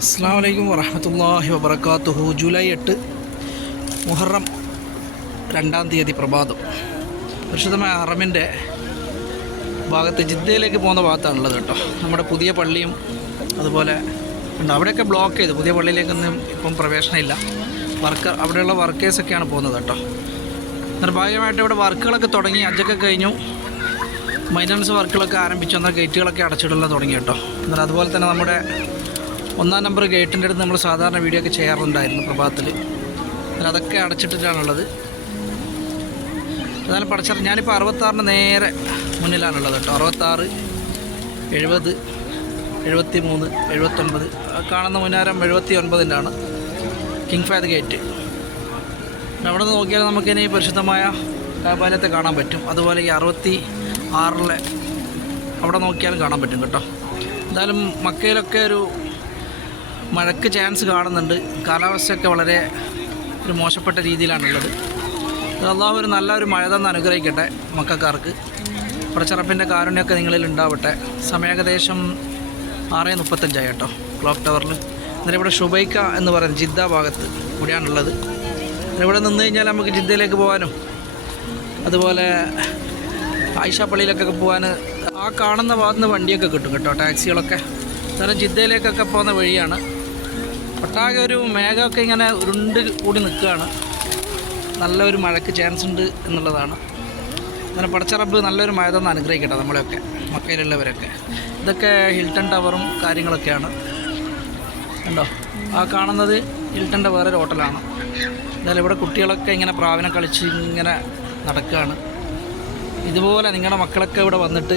അസ്സാം വലൈക്കും വറഹമത്തല്ലാഹി വബർക്കാത്തുഹു ജൂലൈ എട്ട് മുഹറം രണ്ടാം തീയതി പ്രഭാതം. പരിശുദ്ധമായ അറമിന്റെ ഭാഗത്ത് ജിദ്ദയിലേക്ക് പോകുന്ന ഭാഗത്താണുള്ളത് കേട്ടോ. നമ്മുടെ പുതിയ പള്ളിയും അതുപോലെ ഉണ്ട്. അവിടെയൊക്കെ ബ്ലോക്ക് ചെയ്തു. പുതിയ പള്ളിയിലേക്കൊന്നും ഇപ്പം പ്രവേശനമില്ല. വർക്ക് അവിടെയുള്ള വർക്കേഴ്സൊക്കെയാണ് പോകുന്നത് കേട്ടോ. നിർഭാഗ്യമായിട്ട് ഇവിടെ വർക്കുകളൊക്കെ തുടങ്ങി. അജൊക്കെ കഴിഞ്ഞു. മൈനൻസ് വർക്കുകളൊക്കെ ആരംഭിച്ചു. എന്നാൽ ഗേറ്റുകളൊക്കെ അടച്ചിടല തുടങ്ങി കേട്ടോ. എന്നാൽ അതുപോലെ തന്നെ നമ്മുടെ ഒന്നാം നമ്പർ ഗേറ്റിന്റെ അടുത്ത് നമ്മൾ സാധാരണ വീഡിയോ ഒക്കെ ചെയ്യാറുണ്ടായിരുന്നു പ്രഭാതത്തിൽ. അതൊക്കെ അടച്ചിട്ടിട്ടാണുള്ളത്. എന്നാലും പടച്ചറ ഞാനിപ്പോൾ അറുപത്താറിന് നേരെ മുന്നിലാണുള്ളത് കേട്ടോ. അറുപത്താറ് എഴുപത് എഴുപത്തി മൂന്ന് എഴുപത്തൊൻപത് കാണുന്ന മുന്നാരം എഴുപത്തി ഒൻപതിന്റെ ആണ്. കിങ് ഫാദ് ഗേറ്റ് അവിടെ നിന്ന് നോക്കിയാൽ നമുക്കിനി പരിശുദ്ധമായ കാബാലയത്തെ കാണാൻ പറ്റും. അതുപോലെ ഈ അറുപത്തി ആറിലെ അവിടെ നോക്കിയാലും കാണാൻ പറ്റും കേട്ടോ. എന്തായാലും മക്കയിലൊക്കെ ഒരു മഴയ്ക്ക് ചാൻസ് കാണുന്നുണ്ട്. കാലാവസ്ഥയൊക്കെ വളരെ ഒരു മോശപ്പെട്ട രീതിയിലാണുള്ളത്. അള്ളാഹു ഒരു നല്ലൊരു മഴ തന്നെ അനുഗ്രഹിക്കട്ടെ മക്കാർക്ക് പടച്ചറപ്പിന്റെ കാരുണ്യമൊക്കെ നിങ്ങളിൽ ഉണ്ടാവട്ടെ. സമയം ഏകദേശം ആറ് മുപ്പത്തഞ്ചായി കേട്ടോ. ക്ലോക്ക് ടവറിൽ. എന്നാലും ഇവിടെ ഷുബൈക്ക എന്ന് പറയുന്ന ജിദ്ദ ഭാഗത്ത് ഇവിടെയാണുള്ളത് ഇവിടെ നിന്ന് കഴിഞ്ഞാൽ നമുക്ക് ജിദ്ദയിലേക്ക് പോകാനും അതുപോലെ ആയിഷ പള്ളിയിലേക്കൊക്കെ പോകാൻ ആ കാണുന്ന ഭാഗത്ത് നിന്ന് വണ്ടിയൊക്കെ കിട്ടും കേട്ടോ ടാക്സികളൊക്കെ. എന്നാലും ജിദ്ദയിലേക്കൊക്കെ പോകുന്ന വഴിയാണ്. ഒട്ടാകെ ഒരു മേഘമൊക്കെ ഇങ്ങനെ ഉരുണ്ട് കൂടി നിൽക്കുകയാണ്. നല്ലൊരു മഴയ്ക്ക് ചാൻസ് ഉണ്ട് എന്നുള്ളതാണ്. അങ്ങനെ പടച്ചറബ് നല്ലൊരു മഴ തന്നെ അനുഗ്രഹിക്കട്ടെ നമ്മളെയൊക്കെ മക്കയിലുള്ളവരൊക്കെ. ഇതൊക്കെ ഹിൽട്ടൺ ടവറും കാര്യങ്ങളൊക്കെയാണ്. കണ്ടോ? ആ കാണുന്നത് ഹിൽട്ടന്റെ വേറൊരു ഹോട്ടലാണ് എന്തായാലും ഇവിടെ കുട്ടികളൊക്കെ ഇങ്ങനെ പ്രാവിനെ കളിച്ച് ഇങ്ങനെ നടക്കുകയാണ്. ഇതുപോലെ നിങ്ങളുടെ മക്കളൊക്കെ ഇവിടെ വന്നിട്ട്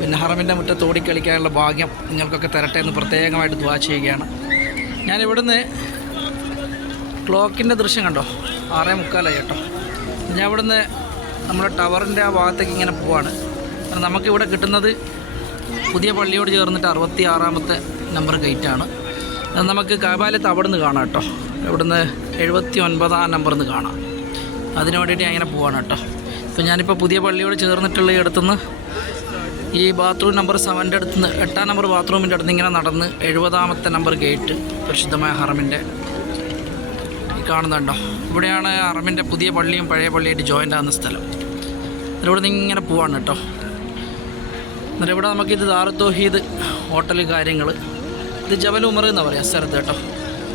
പിന്നെ ഹറമിന്റെ മുറ്റത്ത് ഓടിക്കളിക്കാനുള്ള ഭാഗ്യം നിങ്ങൾക്കൊക്കെ തരട്ടെ എന്ന് പ്രത്യേകമായിട്ട് ദ്വാ ചെയ്യുകയാണ്. ഞാൻ ഇവിടുന്ന് ക്ലോക്കിന്റെ ദൃശ്യം കണ്ടോ? ആറേ മുക്കാലായി കേട്ടോ. ഞാൻ ഇവിടുന്ന് നമ്മുടെ ടവറിന്റെ ആ ഭാഗത്തേക്ക് ഇങ്ങനെ പോവാണ്. നമുക്കിവിടെ കിട്ടുന്നത് പുതിയ പള്ളിയോട് ചേർന്നിട്ട് അറുപത്തി ആറാമത്തെ നമ്പർ ഗേറ്റാണ്. നമുക്ക് കാബാലത്ത് അവിടെ നിന്ന് കാണാം കേട്ടോ. ഇവിടുന്ന് എഴുപത്തി ഒൻപതാം നമ്പറിൽ നിന്ന് കാണാം. അതിന് വേണ്ടിയിട്ട് ഞാൻ ഇങ്ങനെ പോവാണ് കേട്ടോ. അപ്പോൾ ഞാനിപ്പോൾ പുതിയ പള്ളിയോട് ചേർന്നിട്ടുള്ള ഈ അടുത്തുനിന്ന് ഈ ബാത്റൂം നമ്പർ സെവന്റെ അടുത്ത് നിന്ന് എട്ടാം നമ്പർ ബാത്റൂമിന്റെ അടുത്ത് ഇങ്ങനെ നടന്ന് എഴുപതാമത്തെ നമ്പർ ഗേറ്റ് പരിശുദ്ധമായ ഹറമിന്റെ ഈ കാണുന്നുണ്ടോ ഇവിടെയാണ് ഹറമിന്റെ പുതിയ പള്ളിയും പഴയ പള്ളിയായിട്ട് ജോയിന്റ് ആകുന്ന സ്ഥലം. ഇവിടെ നിന്ന് ഇങ്ങനെ പോവാണ് കേട്ടോ. എന്നിട്ട് ഇവിടെ നമുക്കിത് ദാറുത്തോഹീദ് ഹോട്ടൽ കാര്യങ്ങൾ ഇത് ജവൽ ഉമർ എന്ന് പറയാം സ്ഥലത്ത് കേട്ടോ.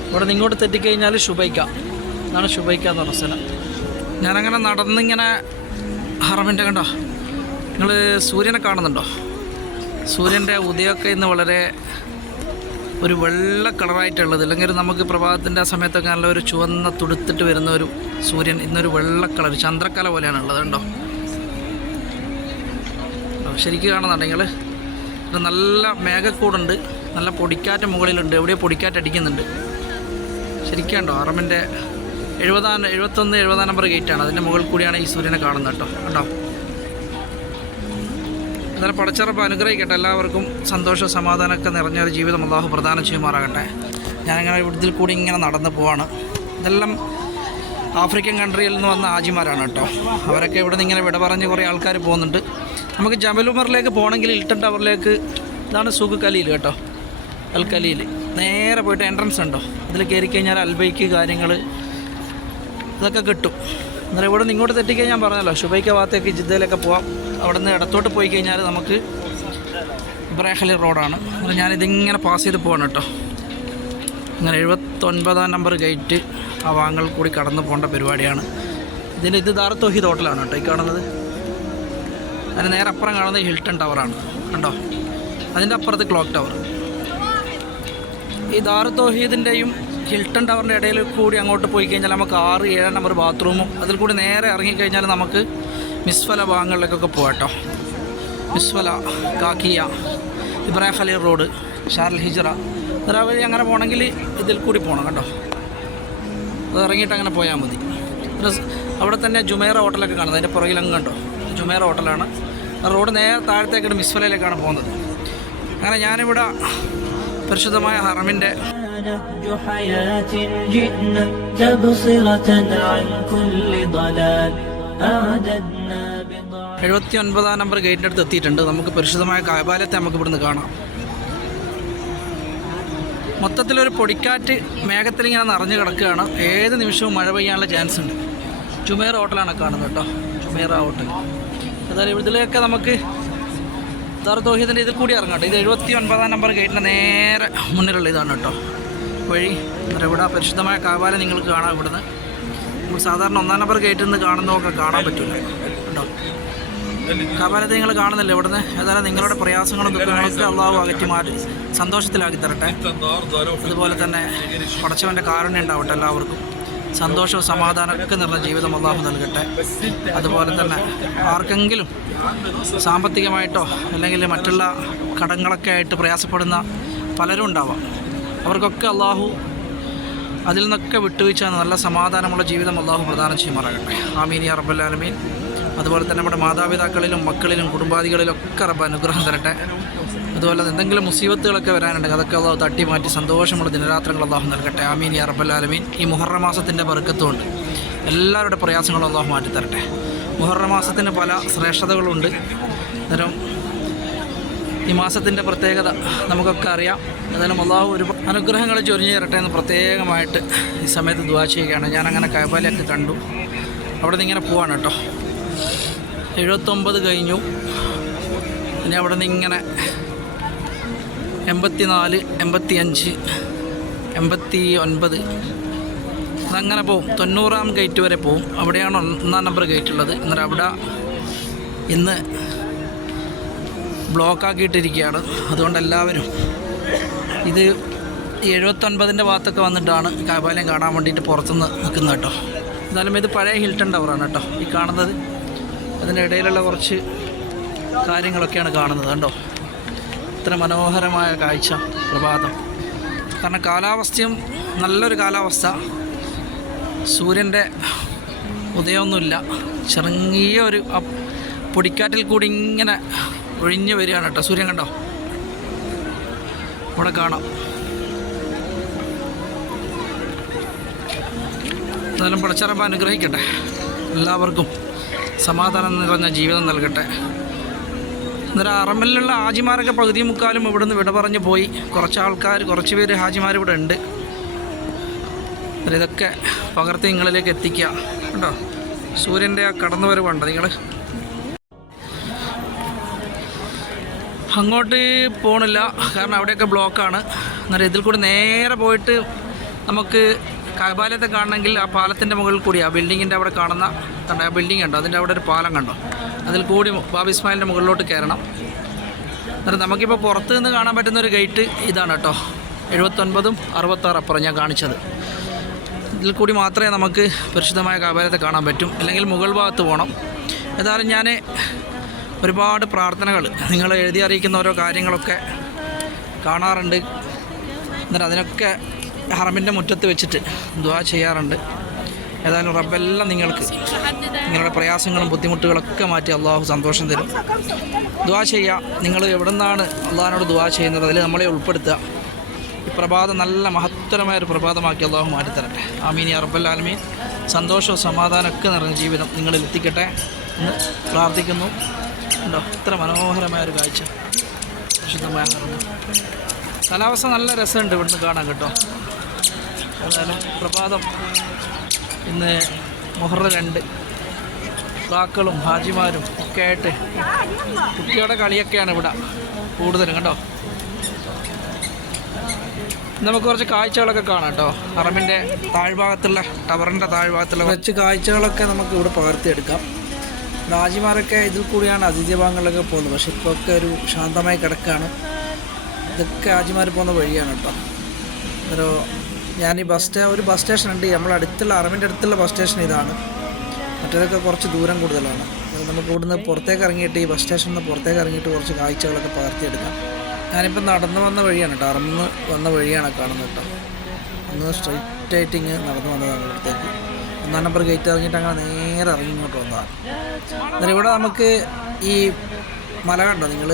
ഇവിടെ നിന്ന് ഇങ്ങോട്ട് തെറ്റിക്കഴിഞ്ഞാൽ ഷുബൈക്ക എന്നാണ് ഷുബൈക്ക പറഞ്ഞ സ്ഥലം. ഞാനങ്ങനെ നടന്നിങ്ങനെ ഹറമിന്റെ കണ്ടോ? നിങ്ങൾ സൂര്യനെ കാണുന്നുണ്ടോ? സൂര്യന്റെ ഉദയമൊക്കെ ഇന്ന് വളരെ ഒരു വെള്ള കളറായിട്ടുള്ളത്. അല്ലെങ്കിൽ നമുക്ക് പ്രഭാതത്തിന്റെ ആ സമയത്തൊക്കെ നല്ല ഒരു ചുവന്ന തുടുത്തിട്ട് വരുന്ന ഒരു സൂര്യൻ ഇന്നൊരു വെള്ള കളർ ചന്ദ്രക്കല പോലെയാണ് ഉള്ളത് കണ്ടോ ശരിക്കും കാണുന്നുണ്ടെങ്കിൽ നല്ല മേഘക്കൂടുണ്ട് നല്ല പൊടിക്കാറ്റ് മുകളിലുണ്ട് എവിടെയോ പൊടിക്കാറ്റ് അടിക്കുന്നുണ്ട്. ശരിക്കും കണ്ടോ? അറമിന്റെ എഴുപതാം എഴുപത്തൊന്ന് എഴുപതാം നമ്പർ ഗേറ്റാണ് അതിന്റെ മുകളിൽ കൂടിയാണ് ഈ സൂര്യനെ കാണുന്നത് കേട്ടോ. കണ്ടോ? എന്നാലും പടച്ചറപ്പ് അനുഗ്രഹിക്കട്ടെ. എല്ലാവർക്കും സന്തോഷ സമാധാനമൊക്കെ നിറഞ്ഞ ഒരു ജീവിതം അള്ളാഹു പ്രദാനം ചെയ്യുമാറാകട്ടെ. ഞാനിങ്ങനെ ഇവിടത്തിൽ കൂടി ഇങ്ങനെ നടന്നു പോവാണ്. ഇതെല്ലാം ആഫ്രിക്കൻ കൺട്രിയിൽ നിന്ന് വന്ന ആജിമാരാണ് കേട്ടോ. അവരൊക്കെ ഇവിടെ നിന്ന് ഇങ്ങനെ വിട പറഞ്ഞ് കുറേ ആൾക്കാർ പോകുന്നുണ്ട്. നമുക്ക് ജമലുമറിലേക്ക് പോകണമെങ്കിൽ ഇൽട്ടൺ ടവറിലേക്ക് ഇതാണ് സുഖ് കലിയിൽ കേട്ടോ. അൽ നേരെ പോയിട്ട് എൻട്രൻസ് ഉണ്ടോ? ഇതിൽ കയറി കഴിഞ്ഞാൽ അൽബൈക്ക് കാര്യങ്ങൾ ഇതൊക്കെ കിട്ടും. അന്നേരം ഇവിടെ നിന്ന് ഇങ്ങോട്ട് തെറ്റിക്കഴിഞ്ഞാൽ ഞാൻ പറഞ്ഞല്ലോ ഷുബൈക്ക ഭാഗത്തേക്ക് ജിദ്ദയിലൊക്കെ പോവാം. അവിടെ നിന്ന് ഇടത്തോട്ട് പോയി കഴിഞ്ഞാൽ നമുക്ക് ഇബ്രാഹലി റോഡാണ്. അപ്പോൾ ഞാനിതിങ്ങനെ പാസ് ചെയ്ത് പോകണം കേട്ടോ. അങ്ങനെ എഴുപത്തൊൻപതാം നമ്പർ ഗേറ്റ് ആ വാങ്ങൽ കൂടി കടന്നു പോകേണ്ട പരിപാടിയാണ്. ഇതിന്റെ ഇത് ദാറത്തോഹിദ് ഹോട്ടലാണ് കേട്ടോ ഈ കാണുന്നത്. അതിന് നേരെ അപ്പുറം കാണുന്നത് ഹിൽട്ടൺ ടവറാണ് കണ്ടോ? അതിന്റെ അപ്പുറത്ത് ക്ലോക്ക് ടവർ ഈ ദാറത്തോഹീദിന്റെയും ഹിൽട്ടൺ ടവറിന്റെ ഇടയിൽ കൂടി അങ്ങോട്ട് പോയി കഴിഞ്ഞാൽ നമുക്ക് ആറ് ഏഴാം നമ്പർ ബാത്റൂമും അതിൽ കൂടി നേരെ ഇറങ്ങിക്കഴിഞ്ഞാൽ നമുക്ക് മിസ്ഫല ഭാഗങ്ങളിലേക്കൊക്കെ പോകട്ടോ കേട്ടോ. മിസ്ഫല കാക്കിയ ഇബ്രാഹിം ഖലീൽ റോഡ് ഷാർൽ ഹിജറ. അതൊരു വഴി അങ്ങനെ പോകണമെങ്കിൽ ഇതിൽ കൂടി പോകണം കേട്ടോ. അത് ഇറങ്ങിയിട്ട് അങ്ങനെ പോയാൽ മതി. അവിടെ തന്നെ ജുമേറ ഹോട്ടലൊക്കെ കാണുന്നത്. അതിന്റെ പുറകിൽ അങ്ങ് കണ്ടോ? ജുമേറ ഹോട്ടലാണ്. റോഡ് നേരെ താഴത്തേക്കാണ് മിസ്ഫലയിലേക്കാണ് പോകുന്നത്. അങ്ങനെ ഞാനിവിടെ പരിശുദ്ധമായ ഹറമിന്റെ نهج حياة جئنا تبصرة عن كل ضلال أعددنا بضع എഴുപത്തി ഒൻപതാം നമ്പർ ഗേറ്റിൻ്റെ അടുത്ത് എത്തിയിട്ടുണ്ട് നമുക്ക് പരിശുദ്ധമായ കായപാലത്തെ നമുക്ക് ഇവിടുന്ന് കാണാം മൊത്തത്തിലൊരു പൊടിക്കാറ്റ് മേഘത്തിലിങ്ങനെ നിറഞ്ഞു കിടക്കുകയാണ് ഏത് നിമിഷവും മഴ പെയ്യാനുള്ള ചാൻസ് ഉണ്ട് ചുമേറ ഹോട്ടലാണ് കാണുന്നത് കേട്ടോ ചുമേറ ഹോട്ടൽ അതായത് ഇതിലേക്ക് നമുക്ക് ദാർ തോഹീദിൻ്റെ ഇതിൽ കൂടി ഇറങ്ങാം കേട്ടോ ഇത് എഴുപത്തി ഒൻപതാം നമ്പർ ഗേറ്റിൻ്റെ നേരെ മുന്നിലുള്ള ഇതാണ് കേട്ടോ വഴി അന്നേരം പരിശുദ്ധമായ കാവാലം നിങ്ങൾക്ക് കാണാം ഇവിടുന്ന്. നമ്മൾ സാധാരണ ഒന്നാം നമ്പർ ഗേറ്റിൽ നിന്ന് കാണുന്നതൊക്കെ കാണാൻ പറ്റില്ല കേട്ടോ കാവാലത്തെ നിങ്ങൾ കാണുന്നില്ല ഇവിടുന്ന്? ഏതായാലും നിങ്ങളുടെ പ്രയാസങ്ങളും ദുഃഖങ്ങളൊക്കെ അള്ളാഹു അകറ്റി മാറ്റി സന്തോഷത്തിലാക്കി തരട്ടെ. അതുപോലെ തന്നെ പടച്ചവന്റെ കാരുണ്യം ഉണ്ടാവട്ടെ എല്ലാവർക്കും. സന്തോഷവും സമാധാനമൊക്കെ നിറഞ്ഞ ജീവിതം അള്ളാഹു നൽകട്ടെ. അതുപോലെ തന്നെ ആർക്കെങ്കിലും സാമ്പത്തികമായിട്ടോ അല്ലെങ്കിൽ മറ്റുള്ള കടങ്ങളൊക്കെ ആയിട്ട് പ്രയാസപ്പെടുന്ന പലരും ഉണ്ടാവാം. അവർക്കൊക്കെ അള്ളാഹു അതിൽ നിന്നൊക്കെ വിട്ടുവീഴ്ച നല്ല സമാധാനമുള്ള ജീവിതം അള്ളാഹു പ്രദാനം ചെയ്യുമാറാകട്ടെ. ആമീൻ യാ റബ്ബല്ലാലമീൻ അതുപോലെ തന്നെ നമ്മുടെ മാതാപിതാക്കളിലും മക്കളിലും കുടുംബാദികളിലും ഒക്കെ റബ്ബ് അനുഗ്രഹം തരട്ടെ. അതുപോലെ എന്തെങ്കിലും മുസീബത്തുകളൊക്കെ വരാനുണ്ടെങ്കിൽ അതൊക്കെ അള്ളാഹു തട്ടി മാറ്റി സന്തോഷമുള്ള ദിനരാത്രങ്ങൾ അള്ളാഹു നൽകട്ടെ. ആമീൻ യാ റബ്ബല്ലാലമീൻ ഈ മുഹറ മാസത്തിന്റെ ബർക്കത്തുകൊണ്ട് എല്ലാവരുടെ പ്രയാസങ്ങളും അള്ളാഹു മാറ്റി തരട്ടെ മുഹറ മാസത്തിന് പല ശ്രേഷ്ഠതകളുണ്ട്. അന്നേരം ഈ മാസത്തിന്റെ പ്രത്യേകത നമുക്കൊക്കെ അറിയാം. എന്നാലും അള്ളാഹു ഒരു അനുഗ്രഹങ്ങൾ ചൊരിഞ്ഞു തരട്ടെ എന്ന് പ്രത്യേകമായിട്ട് ഈ സമയത്ത് ദുവാ ചെയ്യുകയാണ്. ഞാൻ അങ്ങനെ കണ്ടു. അവിടെ നിന്ന് ഇങ്ങനെ പോവാണ് കേട്ടോ. എഴുപത്തൊമ്പത് കഴിഞ്ഞു. പിന്നെ അവിടെ നിന്ന് ഇങ്ങനെ എൺപത്തി നാല് എൺപത്തി അഞ്ച് എൺപത്തി ഒൻപത് അതങ്ങനെ പോവും. തൊണ്ണൂറാം ഗേറ്റ് വരെ പോവും. അവിടെയാണ് ഒന്നാം നമ്പർ ഗേറ്റ് ഉള്ളത്. എന്നാൽ അവിടെ ഇന്ന് ബ്ലോക്ക് ആക്കിയിട്ടിരിക്കുകയാണ് അതുകൊണ്ട് എല്ലാവരും ഇത് എഴുപത്തൊൻപതിന്റെ ഭാഗത്തൊക്കെ വന്നിട്ടാണ് കാബാലയം കാണാൻ വേണ്ടിയിട്ട് പുറത്തുനിന്ന് നിൽക്കുന്നത് കേട്ടോ. എന്നാലും ഇത് പഴയ ഹിൽട്ടൺ ടവറാണ് കേട്ടോ. ഈ കാണുന്നത് അതിന്റെ ഇടയിലുള്ള കുറച്ച് കാര്യങ്ങളൊക്കെയാണ് കാണുന്നത് കണ്ടോ. ഇത്ര മനോഹരമായ കാഴ്ച പ്രഭാതം. കാരണം കാലാവസ്ഥയും നല്ലൊരു കാലാവസ്ഥ. സൂര്യന്റെ ഉദയമൊന്നുമില്ല. ചെറിയ ഒരു ആ പൊടിക്കാറ്റിൽ കൂടി ഇങ്ങനെ ഒഴിഞ്ഞു വരികയാണ് കേട്ടോ. സൂര്യൻ കണ്ടോ? ഇവിടെ കാണാം. എന്നാലും പടച്ചറമ്പ അനുഗ്രഹിക്കട്ടെ. എല്ലാവർക്കും സമാധാനം നിറഞ്ഞ ജീവിതം നൽകട്ടെ. അന്നേരം അറമ്മലിലുള്ള ഹാജിമാരൊക്കെ പകുതി മുക്കാലും ഇവിടുന്ന് വിട പറഞ്ഞ് പോയി. കുറച്ച് ആൾക്കാർ കുറച്ച് പേര് ഹാജിമാർ ഇവിടെ ഉണ്ട്. ഇതൊക്കെ പകർത്തി നിങ്ങളിലേക്ക് എത്തിക്കുക. കേട്ടോ സൂര്യന്റെ ആ കടന്നു വരവുണ്ട് നിങ്ങൾ അങ്ങോട്ട് പോണില്ല. കാരണം അവിടെയൊക്കെ ബ്ലോക്കാണ് അന്നേരം ഇതിൽ കൂടി നേരെ പോയിട്ട് നമുക്ക് കൈപാലത്തെ കാണണമെങ്കിൽ ആ പാലത്തിന്റെ മുകളിൽ കൂടി ആ ബിൽഡിങ്ങിന്റെ അവിടെ കാണുന്ന കണ്ടോ ആ ബിൽഡിംഗ് കണ്ടോ അതിന്റെ അവിടെ ഒരു പാലം കണ്ടോ? അതിൽ കൂടി ബാബി ഇസ്മായിലിന്റെ മുകളിലോട്ട് കയറണം. അന്നേരം നമുക്കിപ്പോൾ പുറത്ത് നിന്ന് കാണാൻ പറ്റുന്ന ഒരു ഗേറ്റ് ഇതാണ് കേട്ടോ. എഴുപത്തൊൻപതും അറുപത്താറ് അപ്പുറം ഞാൻ കാണിച്ചത്. ഇതിൽ കൂടി മാത്രമേ നമുക്ക് പരിശുദ്ധമായ കാബാലത്തെ കാണാൻ പറ്റും. അല്ലെങ്കിൽ മുകൾ ഭാഗത്ത് പോകണം. ഏതായാലും ഞാൻ ഒരുപാട് പ്രാർത്ഥനകൾ. നിങ്ങൾ എഴുതി അറിയിക്കുന്ന ഓരോ കാര്യങ്ങളൊക്കെ കാണാറുണ്ട്. എന്നിട്ട് അതിനൊക്കെ ഹറമിന്റെ മുറ്റത്ത് വെച്ചിട്ട് ദുവാ ചെയ്യാറുണ്ട്. ഏതായാലും റബ്ബെല്ലാം നിങ്ങൾക്ക് നിങ്ങളുടെ പ്രയാസങ്ങളും ബുദ്ധിമുട്ടുകളൊക്കെ മാറ്റി അള്ളാഹു സന്തോഷം തരും. ദുവാ ചെയ്യുക നിങ്ങൾ എവിടെ നിന്നാണ് അള്ളാഹിനോട് ദുവാ ചെയ്യുന്നത്? അതിൽ നമ്മളെ ഉൾപ്പെടുത്തുക. ഈ പ്രഭാതം നല്ല മഹത്തരമായ ഒരു പ്രഭാതമാക്കി അള്ളാഹു മാറ്റിത്തരട്ടെ. ആമീൻ യാ റബ്ബൽ ആലമീൻ. സന്തോഷവും സമാധാനമൊക്കെ നിറഞ്ഞ ജീവിതം നിങ്ങളിൽ എത്തിക്കട്ടെ എന്ന് പ്രാർത്ഥിക്കുന്നു. ഉണ്ടോ എത്ര മനോഹരമായ ഒരു കാഴ്ച. വിശുദ്ധമായ. കാലാവസ്ഥ നല്ല രസമുണ്ട് ഇവിടുന്ന് കാണാൻ കേട്ടോ. ഏതായാലും പ്രഭാതം. ഇന്ന് മുഹറ രണ്ട്. കാക്കളും ഹാജിമാരും ഒക്കെ ആയിട്ട് കുട്ടിയുടെ കളിയൊക്കെയാണ് ഇവിടെ കൂടുതലും കണ്ടോ. നമുക്ക് കുറച്ച് കാഴ്ചകളൊക്കെ കാണാം കേട്ടോ. അറബിന്റെ താഴ്ഭാഗത്തുള്ള ടവറിന്റെ താഴ്ഭാഗത്തുള്ള കുറച്ച് കാഴ്ചകളൊക്കെ നമുക്ക് ഇവിടെ പകർത്തിയെടുക്കാം. രാജിമാരൊക്കെ ഇതിൽ കൂടിയാണ് അതിഥി ഭാഗങ്ങളിലൊക്കെ പോകുന്നത്. പക്ഷെ ഇപ്പോൾ ഒക്കെ ഒരു ശാന്തമായി കിടക്കുകയാണ് ഇതൊക്കെ രാജിമാർ പോകുന്ന വഴിയാണ് കേട്ടോ. ഒരു ഞാൻ ഈ ബസ് സ്റ്റാ ഒരു ബസ് സ്റ്റേഷൻ ഉണ്ട് നമ്മളെ അടുത്തുള്ള അറിവിന്റെ അടുത്തുള്ള ബസ് സ്റ്റേഷൻ ഇതാണ്. മറ്റേതൊക്കെ കുറച്ച് ദൂരം കൂടുതലാണ്. നമുക്ക് ഇവിടുന്ന് പുറത്തേക്ക് ഇറങ്ങിയിട്ട് ഈ ബസ് സ്റ്റേഷനിൽ നിന്ന് പുറത്തേക്ക് ഇറങ്ങിയിട്ട് കുറച്ച് കാഴ്ചകളൊക്കെ പകർത്തിയെടുക്കാം. ഞാനിപ്പോൾ നടന്നു വന്ന വഴിയാണ് കേട്ടോ. അറന്ന് വന്ന വഴിയാണ് കാണുന്നത് കേട്ടോ. അന്ന് സ്ട്രൈറ്റ് ആയിട്ട് ഇങ്ങനെ നടന്നു വന്നതാണ് ഇവിടത്തേക്ക്. ഒന്നാം നമ്പർ ഗേറ്റ് ഇറങ്ങിയിട്ട് അങ്ങനെ നേരെ ഇറങ്ങി ഇങ്ങോട്ട് വന്നതാണ് അന്നേരം ഇവിടെ നമുക്ക് ഈ മല കണ്ടോ നിങ്ങൾ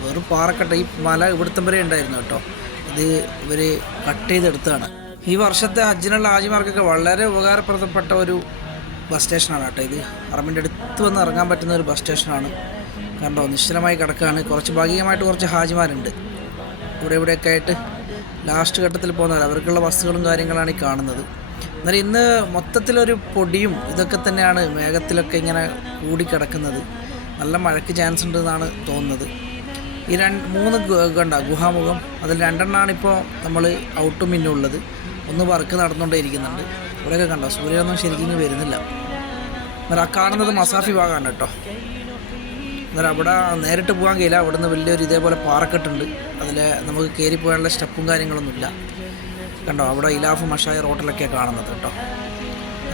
വെറും പാറക്കട്ട. ഈ മല ഇവിടുത്തെ വരെ ഉണ്ടായിരുന്നു കേട്ടോ. ഇത് ഇവർ കട്ട് ചെയ്തെടുത്തതാണ്. ഈ വർഷത്തെ ഹജ്ജിനുള്ള ഹാജിമാർക്കൊക്കെ വളരെ ഉപകാരപ്രദപ്പെട്ട ഒരു ബസ് സ്റ്റേഷനാണ് കേട്ടോ ഇത്. അറമിന്റെ അടുത്ത് വന്ന് ഇറങ്ങാൻ പറ്റുന്ന ഒരു ബസ് സ്റ്റേഷനാണ് കണ്ടോ? നിശ്ചലമായി കിടക്കുകയാണ് കുറച്ച് ഭാഗികമായിട്ട് കുറച്ച് ഹാജിമാരുണ്ട്. ഇവിടെ ഇവിടെയൊക്കെ ആയിട്ട് ലാസ്റ്റ് ഘട്ടത്തിൽ പോകുന്നവർ അവർക്കുള്ള ബസ്സുകളും കാര്യങ്ങളാണ് ഈ കാണുന്നത്. എന്നാലും ഇന്ന് മൊത്തത്തിലൊരു പൊടിയും ഇതൊക്കെ തന്നെയാണ് മേഘത്തിലൊക്കെ ഇങ്ങനെ കൂടിക്കിടക്കുന്നത്. നല്ല മഴയ്ക്ക് ചാൻസ് ഉണ്ട് എന്നാണ് തോന്നുന്നത്. ഈ രണ്ട് മൂന്ന് കണ്ട ഗുഹാമുഖം അതിൽ രണ്ടെണ്ണമാണ് ഇപ്പോൾ നമ്മൾ ഔട്ടും ഇന്നും ഉള്ളത് ഒന്ന് വർക്ക് നടന്നുകൊണ്ടേ ഇരിക്കുന്നുണ്ട് ഇവിടെയൊക്കെ കണ്ടോ സൂര്യനൊന്നും ശരിക്കും വരുന്നില്ല. എന്നാൽ ആ കാണുന്നത് മസാഫി ഭാഗമാണ് കേട്ടോ. എന്നാൽ അവിടെ നേരിട്ട് പോകാൻ കഴിയില്ല. അവിടുന്ന് വലിയൊരു ഇതേപോലെ പാറക്കെട്ടുണ്ട്. അതിൽ നമുക്ക് കയറി പോകാനുള്ള സ്റ്റെപ്പും കാര്യങ്ങളൊന്നുമില്ല. കണ്ടോ അവിടെ ഇലാഫ് മഷായ റോട്ടിലൊക്കെയാണ് കാണുന്നത് കേട്ടോ.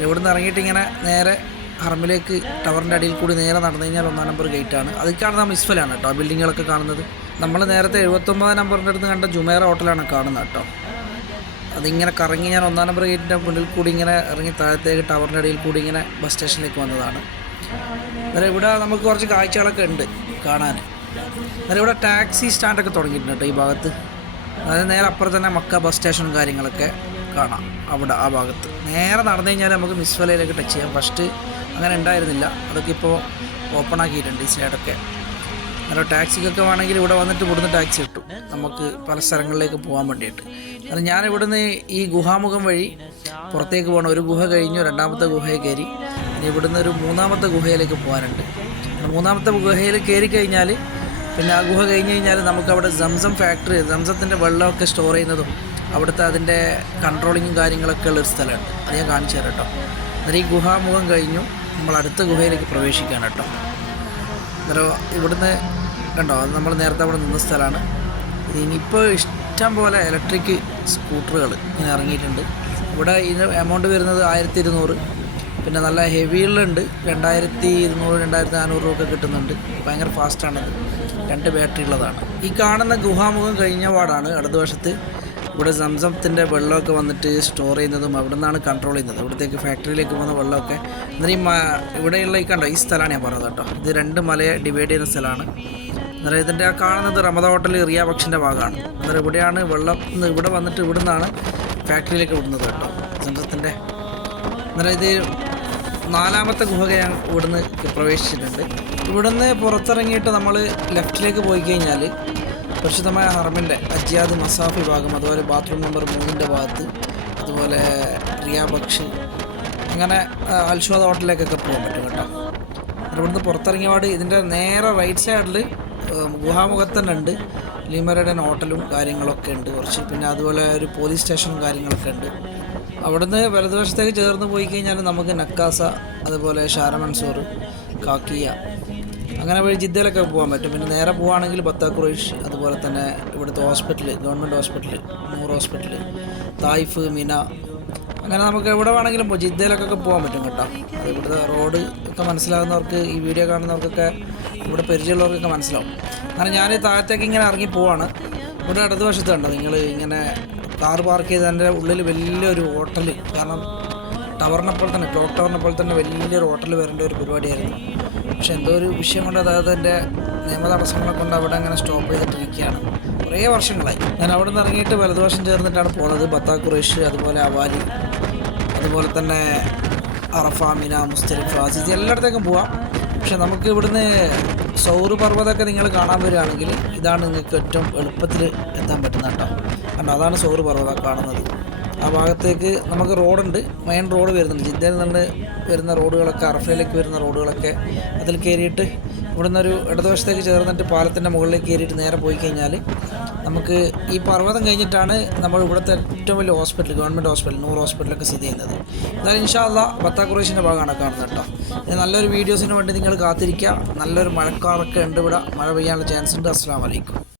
ഇവിടെ നിന്ന് ഇറങ്ങിയിട്ട് ഇങ്ങനെ നേരെ ഹറമിലേക്ക് ടവറിന്റെ അടിയിൽ കൂടി നേരെ നടന്നു കഴിഞ്ഞാൽ ഒന്നാം നമ്പർ ഗേറ്റാണ് അത് കാണുന്ന മിസ്ഫലാണ് കേട്ടോ ആ ബിൽഡിങ്ങുകളൊക്കെ കാണുന്നത്. നമ്മൾ നേരത്തെ എഴുപത്തൊമ്പതാം നമ്പറിന്റെ അടുത്ത് കണ്ട ജുമേറ ഹോട്ടലാണ് കാണുന്നത് കേട്ടോ. അതിങ്ങനെ കറങ്ങി ഞാൻ ഒന്നാം നമ്പർ ഗേറ്റിന്റെ മുന്നിൽ കൂടി ഇങ്ങനെ ഇറങ്ങി താഴത്തേക്ക് ടവറിന്റെ അടിയിൽ കൂടി ഇങ്ങനെ ബസ് സ്റ്റേഷനിലേക്ക് വന്നതാണ്. അന്നേരം ഇവിടെ നമുക്ക് കുറച്ച് കാഴ്ചകളൊക്കെ ഉണ്ട് കാണാൻ. അന്നേരം ഇവിടെ ടാക്സി സ്റ്റാൻഡൊക്കെ തുടങ്ങിയിട്ടുണ്ട് ഈ ഭാഗത്ത്. അതായത് നേരെ അപ്പുറത്ത് തന്നെ മക്ക ബസ് സ്റ്റേഷനും കാര്യങ്ങളൊക്കെ കാണാം അവിടെ ആ ഭാഗത്ത്. നേരെ നടന്നു കഴിഞ്ഞാൽ നമുക്ക് മിസ് വലയിലേക്ക് ടച്ച് ചെയ്യാം. ഫസ്റ്റ് അങ്ങനെ ഉണ്ടായിരുന്നില്ല. അതൊക്കെ ഇപ്പോൾ ഓപ്പൺ ആക്കിയിട്ടുണ്ട് ഈ സൈഡൊക്കെ അന്നേരം ടാക്സിക്കൊക്കെ വേണമെങ്കിൽ ഇവിടെ വന്നിട്ട് ഇവിടുന്ന് ടാക്സി കിട്ടും. നമുക്ക് പല സ്ഥലങ്ങളിലേക്ക് പോകാൻ വേണ്ടിയിട്ട്. കാരണം ഞാൻ ഇവിടുന്ന് ഈ ഗുഹാമുഖം വഴി പുറത്തേക്ക് പോകണം. ഒരു ഗുഹ കഴിഞ്ഞു രണ്ടാമത്തെ ഗുഹയിൽ കയറി. ഇനി ഇവിടുന്ന് ഒരു മൂന്നാമത്തെ ഗുഹയിലേക്ക് പോകാനുണ്ട്. മൂന്നാമത്തെ ഗുഹയിൽ കയറി കഴിഞ്ഞാൽ പിന്നെ ആ ഗുഹ കഴിഞ്ഞ് കഴിഞ്ഞാൽ നമുക്കവിടെ സംസം ഫാക്ടറി സംസത്തിന്റെ വെള്ളമൊക്കെ സ്റ്റോർ ചെയ്യുന്നതും അവിടുത്തെ അതിന്റെ കൺട്രോളിങ്ങും കാര്യങ്ങളൊക്കെ ഉള്ളൊരു സ്ഥലമുണ്ട്. അത് ഞാൻ കാണിച്ചു തരാം കേട്ടോ. എന്നിട്ട് ഈ ഗുഹാമുഖം കഴിഞ്ഞു. നമ്മൾ അടുത്ത ഗുഹയിലേക്ക് പ്രവേശിക്കുകയാണ് കേട്ടോ. അന്നേരം ഇവിടുന്ന് കണ്ടോ? അത് നമ്മൾ നേരത്തെ അവിടെ നിന്ന സ്ഥലമാണ്. ഇനിയിപ്പോൾ ഇഷ്ടം പോലെ ഇലക്ട്രിക് സ്കൂട്ടറുകൾ ഇങ്ങനെ ഇറങ്ങിയിട്ടുണ്ട്. ഇവിടെ ഇതിന് എമൗണ്ട് വരുന്നത് ആയിരത്തി ഇരുന്നൂറ് പിന്നെ നല്ല ഹെവിയിലുണ്ട് രണ്ടായിരത്തി ഇരുന്നൂറ് രണ്ടായിരത്തി നാനൂറ് രൂപ ഒക്കെ കിട്ടുന്നുണ്ട്. ഭയങ്കര ഫാസ്റ്റാണത് രണ്ട് ബാറ്ററി ഉള്ളതാണ് ഈ കാണുന്ന ഗുഹാമുഖം കഴിഞ്ഞ പാടാണ് അടുത്ത വശത്ത് ഇവിടെ സംസത്തിന്റെ വെള്ളമൊക്കെ വന്നിട്ട് സ്റ്റോർ ചെയ്യുന്നതും അവിടെ നിന്നാണ് കൺട്രോൾ ചെയ്യുന്നത്. ഇവിടത്തേക്ക് ഫാക്ടറിയിലേക്ക് പോകുന്ന വെള്ളമൊക്കെ. എന്നിട്ട് ഈ ഇവിടെയുള്ള ഈ കണ്ടോ ഈ സ്ഥലമാണ് ഞാൻ പറഞ്ഞത് കേട്ടോ. ഇത് രണ്ട് മലയെ ഡിവൈഡ് ചെയ്യുന്ന സ്ഥലമാണ്. അന്നേരം ഇതിന്റെ ആ കാണുന്നത് റമദ ഹോട്ടൽ റിയ ബക്ഷിന്റെ ഭാഗമാണ്. അന്നേരം ഇവിടെയാണ് വെള്ളം ഇവിടെ വന്നിട്ട് ഇവിടുന്നാണ് ഫാക്ടറിയിലേക്ക് വിടുന്നത് കേട്ടോ. സംസത്തിന്റെ അന്നേരം ഇത് നാലാമത്തെ ഗുഹ ഞാൻ ഇവിടുന്ന് പ്രവേശിച്ചിട്ടുണ്ട്. ഇവിടുന്ന് പുറത്തിറങ്ങിയിട്ട് നമ്മൾ ലെഫ്റ്റിലേക്ക് പോയി കഴിഞ്ഞാൽ പരിശുദ്ധമായ ഹർമിന്റെ അജ്യാദ് മസാഫി ഭാഗം അതുപോലെ ബാത്റൂം നമ്പർ മൂന്നിന്റെ ഭാഗത്ത് അതുപോലെ റിയാബക്ഷ് അങ്ങനെ അൽഷോദ ഹോട്ടലിലേക്കൊക്കെ പോകാൻ പറ്റും കേട്ടോ. ഇവിടുന്ന് പുറത്തിറങ്ങിയ പാട് ഇതിന്റെ നേരെ റൈറ്റ് സൈഡിൽ ഗുഹാമുഖത്ത് തന്നെ ഉണ്ട് ലീമറയുടെ ഹോട്ടലും കാര്യങ്ങളൊക്കെ ഉണ്ട് കുറച്ച്. പിന്നെ അതുപോലെ ഒരു പോലീസ് സ്റ്റേഷനും കാര്യങ്ങളൊക്കെ ഉണ്ട്. അവിടുന്ന് വലതുവശത്തേക്ക് ചേർന്ന് പോയി കഴിഞ്ഞാൽ നമുക്ക് നക്കാസ അതുപോലെ ഷാരമൻസൂർ കാക്കിയ അങ്ങനെ വഴി ജിദ്ദയിലൊക്കെ പോകാൻ പറ്റും. പിന്നെ നേരെ പോവുകയാണെങ്കിൽ ബത്ത ഖുറൈഷ് അതുപോലെ തന്നെ ഇവിടുത്തെ hospital government hospital Noor hospital Taif Mina അങ്ങനെ നമുക്ക് എവിടെ വേണമെങ്കിലും പോകാം ജിദ്ദയിലൊക്കെ പോകാൻ പറ്റും കേട്ടോ. അത് ഇവിടുത്തെ റോഡ് ഒക്കെ മനസ്സിലാകുന്നവർക്ക് ഈ വീഡിയോ കാണുന്നവർക്കൊക്കെ ഇവിടെ പരിചയമുള്ളവർക്കൊക്കെ മനസ്സിലാവും. കാരണം ഞാൻ താഴത്തേക്ക് ഇങ്ങനെ ഇറങ്ങി പോവാണ്. ഇവിടെ ഇടതുവശത്തുണ്ടോ നിങ്ങൾ ഇങ്ങനെ കാർ പാർക്ക് ചെയ്തതിന്റെ ഉള്ളിൽ വലിയൊരു ഹോട്ടൽ കാരണം ടവറിനെ പോലെ തന്നെ ക്ലോക്ക് ടവറിനെ പോലെ തന്നെ വലിയൊരു ഹോട്ടൽ വരേണ്ട ഒരു പരിപാടിയായിരുന്നു. പക്ഷെ എന്തോ ഒരു വിഷയം കൊണ്ട് അതായത് എന്റെ നിയമ തടസ്സങ്ങളെ കൊണ്ട് അവിടെ അങ്ങനെ സ്റ്റോപ്പ് ചെയ്തിട്ടിരിക്കുകയാണ്. കുറേ വർഷങ്ങളായി. ഞാൻ അവിടെ നിന്ന് ഇറങ്ങിയിട്ട് വലതുവശം ചേർന്നിട്ടാണ് പോകുന്നത് ബത്താ ഖുറേഷ് അതുപോലെ അവാലി അതുപോലെ തന്നെ അറഫ മിന മുസ്തലിഫ് ആസിസ് എല്ലായിടത്തേക്കും പോവാം. പക്ഷെ നമുക്ക് ഇവിടുന്ന് സൗറ് പർവതമൊക്കെ നിങ്ങൾ കാണാൻ വരികയാണെങ്കിൽ ഇതാണ് നിങ്ങൾക്ക് ഏറ്റവും എളുപ്പത്തിൽ എത്താൻ പറ്റുന്ന കേട്ടോ. കാരണം അതാണ് സോറ് പർവത കാണുന്നത്. ആ ഭാഗത്തേക്ക് നമുക്ക് റോഡുണ്ട്. മെയിൻ റോഡ് വരുന്നുണ്ട്. ജിദ്ദയിൽ നിന്ന് വരുന്ന റോഡുകളൊക്കെ അറഫയിലേക്ക് വരുന്ന റോഡുകളൊക്കെ അതിൽ കയറിയിട്ട് ഇവിടെ നിന്നൊരു ഇടതുവശത്തേക്ക് ചേർന്നിട്ട് പാലത്തിന്റെ മുകളിലേക്ക് കയറിയിട്ട് നേരെ പോയി കഴിഞ്ഞാൽ നമുക്ക് ഈ പർവതം കഴിഞ്ഞിട്ടാണ് നമ്മൾ ഇവിടുത്തെ ഏറ്റവും വലിയ ഹോസ്പിറ്റൽ ഗവൺമെന്റ് ഹോസ്പിറ്റൽ നൂറ് ഹോസ്പിറ്റലൊക്കെ സ്ഥിതി ചെയ്യുന്നത്. എന്നാലും ഇൻഷാല്ല ബത്താ ഖുറേഷിന്റെ ഭാഗമാണ് കാണുന്നത് കേട്ടോ. നല്ലൊരു വീഡിയോസിന് വേണ്ടി നിങ്ങൾ കാത്തിരിക്കുക. നല്ലൊരു മഴക്കാറൊക്കെ ഉണ്ട് ഇവിടെ. മഴ പെയ്യാനുള്ള ചാൻസ് ഉണ്ട്. അസ്സാം വലൈക്കും